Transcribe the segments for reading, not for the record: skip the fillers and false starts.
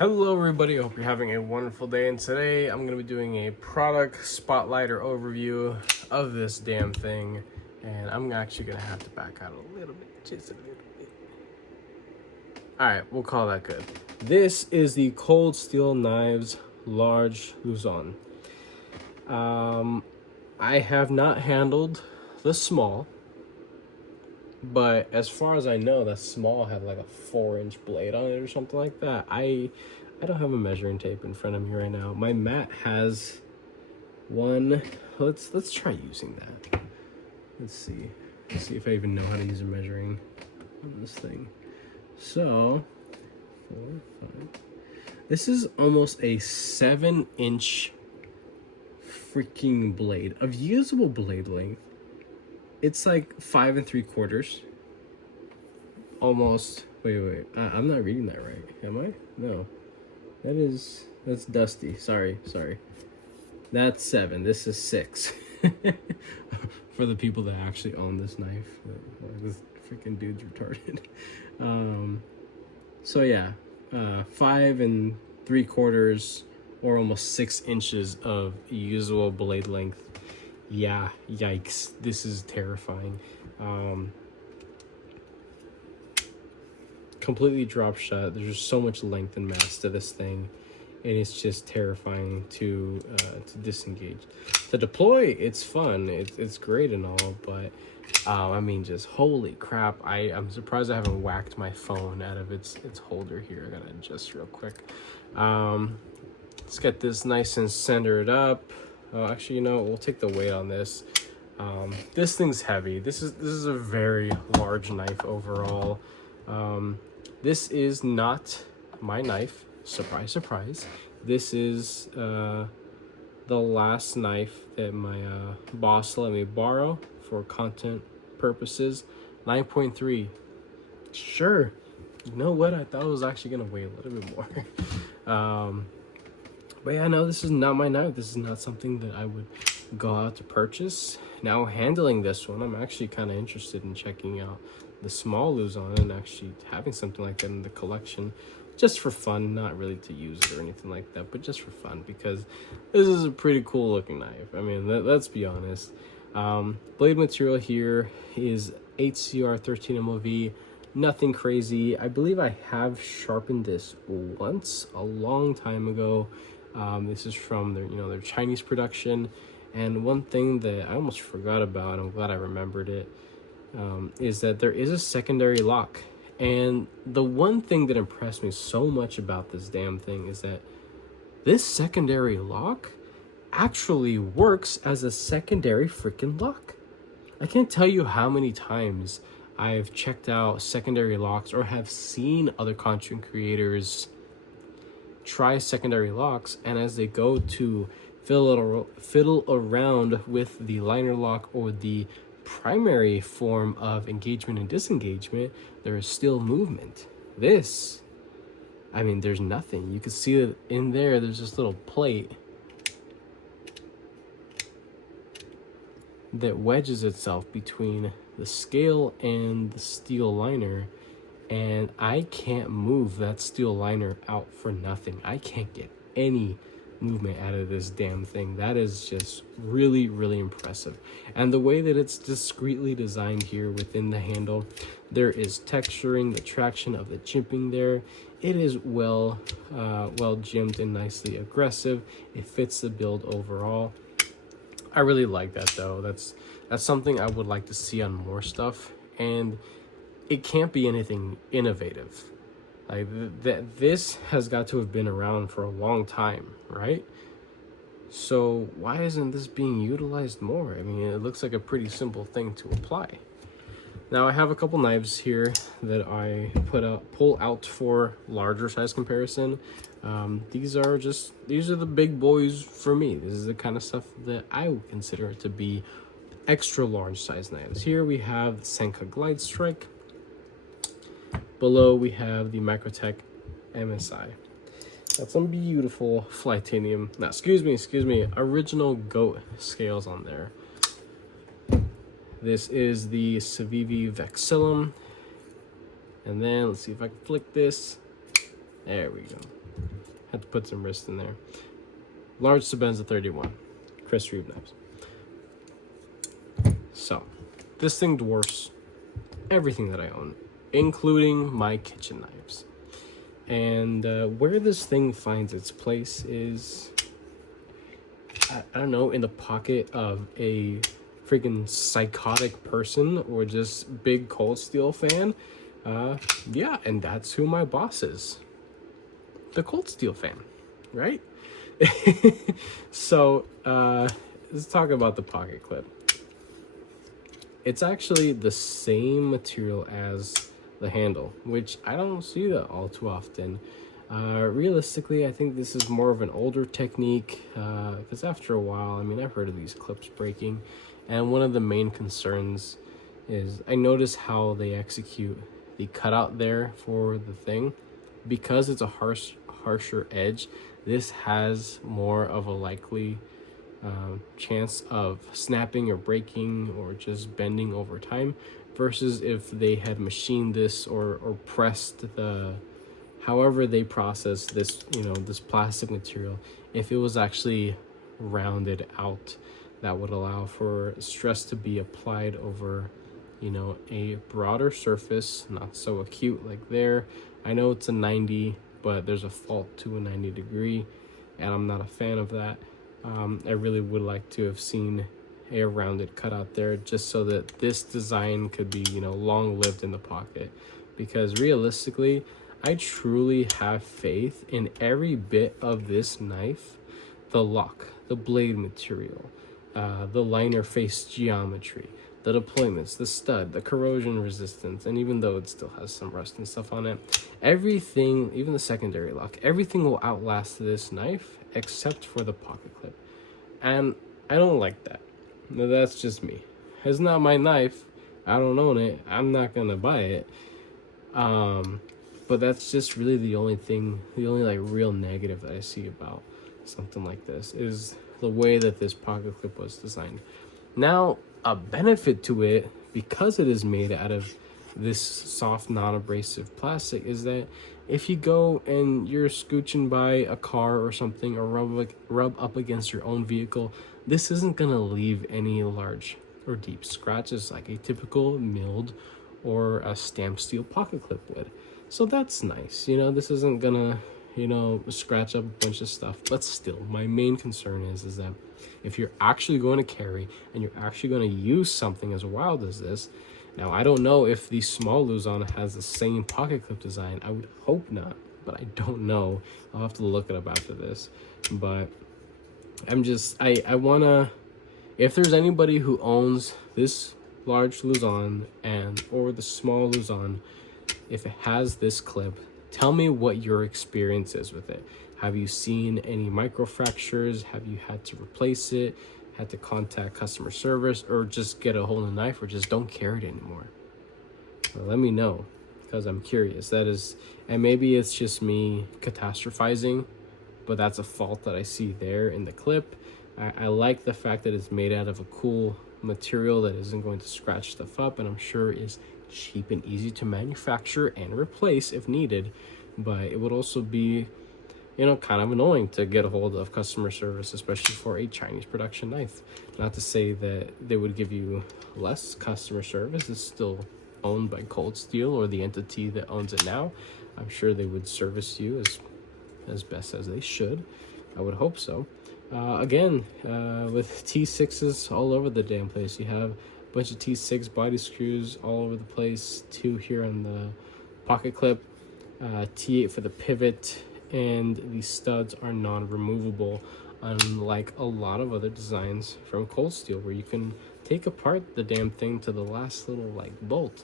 Hello everybody, I hope you're having a wonderful day, and today I'm going to be doing a product spotlight or overview of this damn thing, and I'm actually going to have to back out a little bit, just a little bit. Alright, we'll call that good. This is the Cold Steel Knives Large Luzon. I have not handled the small, but as far as I know, that small had like a 4-inch blade on it or something like that. I don't have a measuring tape in front of me right now. My mat has one. Let's try using that. Let's see if I even know how to use a measuring on this thing. So 4, 5. This is almost a 7-inch freaking blade of usable blade length. It's like 5 3/4. Almost. Wait. I'm not reading that right. Am I? No. That's Dusty. Sorry. That's 7. This is 6. For the people that actually own this knife. This freaking dude's retarded. So yeah. 5 3/4 or almost 6 inches of usable blade length. Yeah, yikes. This is terrifying. Completely drop shut. There's just so much length and mass to this thing, and it's just terrifying to disengage. To deploy, it's fun. It's great and all, but I mean, just holy crap. I'm surprised I haven't whacked my phone out of its holder here. I gotta adjust real quick. Let's get this nice and centered up. Actually, you know, we'll take the weight on this. This thing's heavy. This is a very large knife overall. This is not my knife. Surprise, surprise. This is the last knife that my boss let me borrow for content purposes. 9.3. Sure. You know what? I thought it was actually gonna weigh a little bit more. But yeah, no, this is not my knife. This is not something that I would go out to purchase. Now, handling this one, I'm actually kind of interested in checking out the small Luzon and actually having something like that in the collection, just for fun, not really to use it or anything like that, but just for fun, because this is a pretty cool looking knife. I mean, let's be honest. Blade material here is HCR 13 MOV. Nothing crazy. I believe I have sharpened this once a long time ago. This is from their Chinese production, and one thing that I almost forgot about, I'm glad I remembered it, is that there is a secondary lock. And the one thing that impressed me so much about this damn thing is that this secondary lock actually works as a secondary freaking lock. I can't tell you how many times I've checked out secondary locks or have seen other content creators try secondary locks, and as they go to fiddle around with the liner lock or the primary form of engagement and disengagement, there is still movement. This, I mean, there's nothing. You can see that in there, there's this little plate that wedges itself between the scale and the steel liner, and I can't move that steel liner out for nothing. I can't get any movement out of this damn thing. That is just really, really impressive. And the way that it's discreetly designed here within the handle, there is texturing, the traction of the jimping there. It is well jimped and nicely aggressive. It fits the build overall. I really like that though. That's something I would like to see on more stuff, and it can't be anything innovative. Like this has got to have been around for a long time, right? So why isn't this being utilized more? I mean, it looks like a pretty simple thing to apply. Now I have a couple knives here that I pull out for larger size comparison. These are the big boys for me. This is the kind of stuff that I would consider to be extra large size knives. Here we have the Senka Glide Strike. Below we have the Microtech MSI. Got some beautiful Flytanium, original goat scales on there. This is the Civivi Vexillum. And then let's see if I can flick this. There we go. Had to put some wrist in there. Large Sebenza 31. Chris Reeve knives. So, this thing dwarfs everything that I own, including my kitchen knives. And where this thing finds its place is, I don't know, in the pocket of a freaking psychotic person or just big Cold Steel fan. Yeah, and that's who my boss is. The Cold Steel fan, right? So, let's talk about the pocket clip. It's actually the same material as the handle, which I don't see that all too often. Realistically, I think this is more of an older technique, because after a while, I mean, I've heard of these clips breaking, and one of the main concerns is I notice how they execute the cutout there for the thing. Because it's a harsher edge, this has more of a likely chance of snapping or breaking or just bending over time, versus if they had machined this or pressed the, however they process this, you know, this plastic material, if it was actually rounded out, that would allow for stress to be applied over, you know, a broader surface, not so acute like there. I know it's a 90, but there's a fault to a 90 degree, and I'm not a fan of that. I really would like to have seen a rounded cutout there, just so that this design could be, you know, long-lived in the pocket. Because realistically, I truly have faith in every bit of this knife: the lock, the blade material, the liner face geometry, the deployments, the stud, the corrosion resistance, and even though it still has some rust and stuff on it, everything, even the secondary lock, everything will outlast this knife except for the pocket clip. And I don't like that. No, that's just me. It's not my knife. I don't own it. I'm not gonna buy it. But that's just really the only thing, the only like real negative that I see about something like this is the way that this pocket clip was designed. Now, a benefit to it, because it is made out of this soft, non-abrasive plastic, is that if you go and you're scooching by a car or something, or rub up against your own vehicle, this isn't gonna leave any large or deep scratches like a typical milled or a stamped steel pocket clip would. So that's nice. You know, this isn't gonna, you know, scratch up a bunch of stuff. But still, my main concern is that if you're actually going to carry and you're actually going to use something as wild as this, now I don't know if the small Luzon has the same pocket clip design. I would hope not, but I don't know. I'll have to look it up after this. But I'm just, I wanna, if there's anybody who owns this large Luzon and or the small Luzon, if it has this clip, tell me what your experience is with it. Have you seen any microfractures? Have you had to replace it? Had to contact customer service, or just get a hold of the knife, or just don't carry it anymore? Well, let me know, because I'm curious. That is, and maybe it's just me catastrophizing, but that's a fault that I see there in the clip. I like the fact that it's made out of a cool material that isn't going to scratch stuff up, and I'm sure is cheap and easy to manufacture and replace if needed. But it would also be, you know, kind of annoying to get a hold of customer service, especially for a Chinese production knife. Not to say that they would give you less customer service. It's still owned by Cold Steel, or the entity that owns it now. I'm sure they would service you as best as they should. I would hope so. Again, with T6s all over the damn place. You have a bunch of T6 body screws all over the place. 2 here on the pocket clip, T8 for the pivot, and the studs are non-removable, unlike a lot of other designs from Cold Steel, where you can take apart the damn thing to the last little like bolt.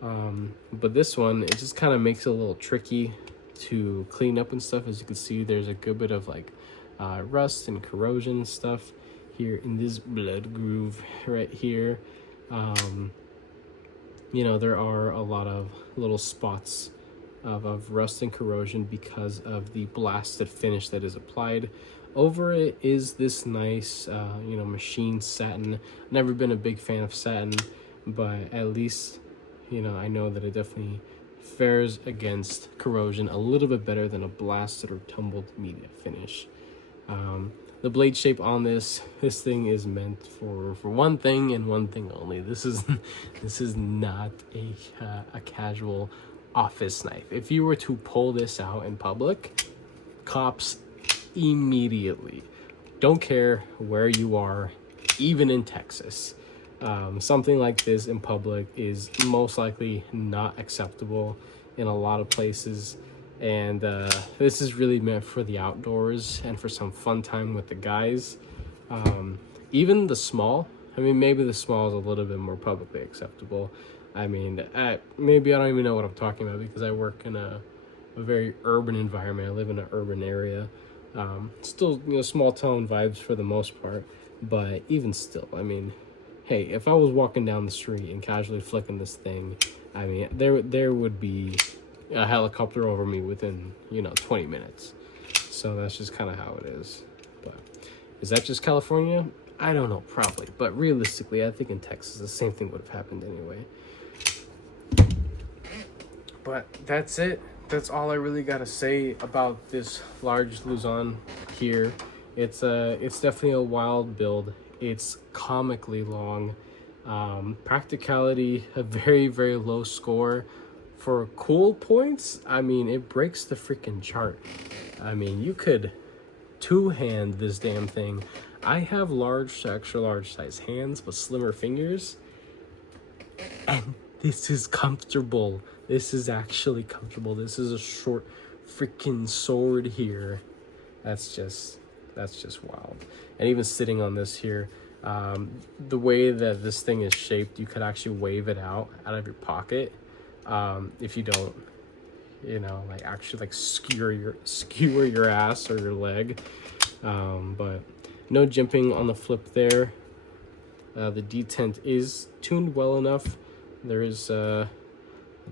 But this one, it just kind of makes it a little tricky to clean up and stuff. As you can see, there's a good bit of like rust and corrosion and stuff here in this blood groove right here. You know, there are a lot of little spots of rust and corrosion because of the blasted finish that is applied over it. Is this nice, you know, machined satin. Never been a big fan of satin, but at least, you know, I know that it definitely fares against corrosion a little bit better than a blasted or tumbled media finish. The blade shape on this thing is meant for one thing and one thing only. This is not a casual office knife. If you were to pull this out in public, cops immediately. Don't care where you are, even in Texas. Something like this in public is most likely not acceptable in a lot of places. And this is really meant for the outdoors and for some fun time with the guys. Even the small, I mean, maybe the small is a little bit more publicly acceptable. I mean, maybe I don't even know what I'm talking about because I work in a very urban environment. I live in an urban area. Still, small town vibes for the most part. But even still, I mean, hey, if I was walking down the street and casually flicking this thing, I mean, there would be a helicopter over me within 20 minutes. So that's just kind of how it is. But is that just California? I don't know, probably, but realistically I think in Texas the same thing would have happened anyway. But that's it. That's all I really gotta say about this large Luzon here. It's definitely a wild build. It's comically long. Practicality, a very, very low score. For cool points, I mean, it breaks the freaking chart. I mean, you could two-hand this damn thing. I have large to extra large size hands, but slimmer fingers. And this is comfortable. This is actually comfortable. This is a short freaking sword here. That's just wild. And even sitting on this here, the way that this thing is shaped, you could actually wave it out of your pocket. If you don't, actually skewer your ass or your leg. But no jimping on the flip there. The detent is tuned well enough. There is a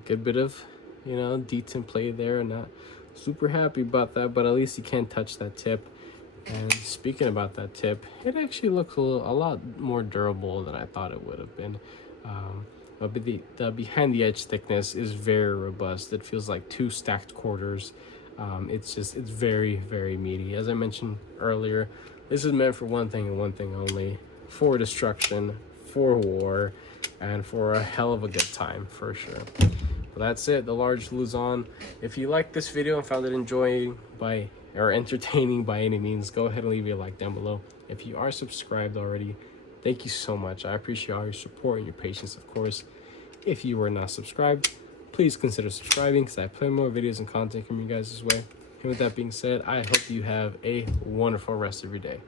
good bit of, detent play there. I'm not super happy about that, but at least you can't touch that tip. And speaking about that tip, it actually looks a lot more durable than I thought it would have been. But the behind the edge thickness is very robust. It feels like 2 stacked quarters. It's very, very meaty. As I mentioned earlier, this is meant for one thing and one thing only: for destruction, for war, and for a hell of a good time, for sure. Well, that's it, the large Luzon. If you liked this video and found it entertaining by any means, go ahead and leave a like down below. If you are subscribed already, thank you so much. I appreciate all your support and your patience, of course. If you are not subscribed, please consider subscribing because I play more videos and content from you guys this way. And with that being said, I hope you have a wonderful rest of your day.